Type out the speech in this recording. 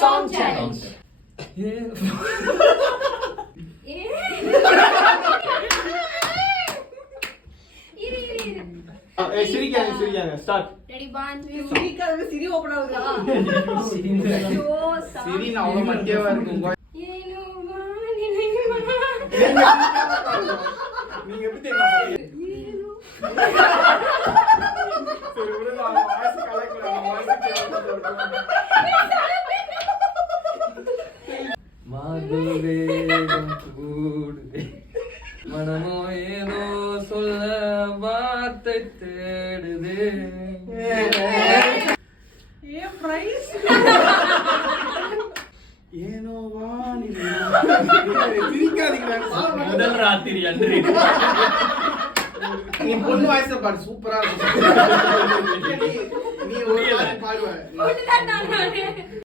Song challenge. சிரிக்காங்க start. Ready, 1, 2. சிரிக்காத சிரி open ஆகுதா? சிரி நான் அவ்வளவு மட்டியாவா இருக்கும். நீங்க எப்படி தெரியுமா? சரி விடுங்க, நான் வாய்ஸ் கலக்கல, நான் வாய்ஸ் கேட்கல. மாதுவேகம் கூடுதே மனமோ ஏதோ சொல்ல வார்த்தை தேடுதே. ஏ பிரைஸ் ஏனோ வானிலை சிரிக்காதீங்க. முதல் ராத்திரி அன்று நீ பொண்ணு வாய்ஸ்ல பாடு, சூப்பரா இருக்கும். நீ ஒரு பாடுவ.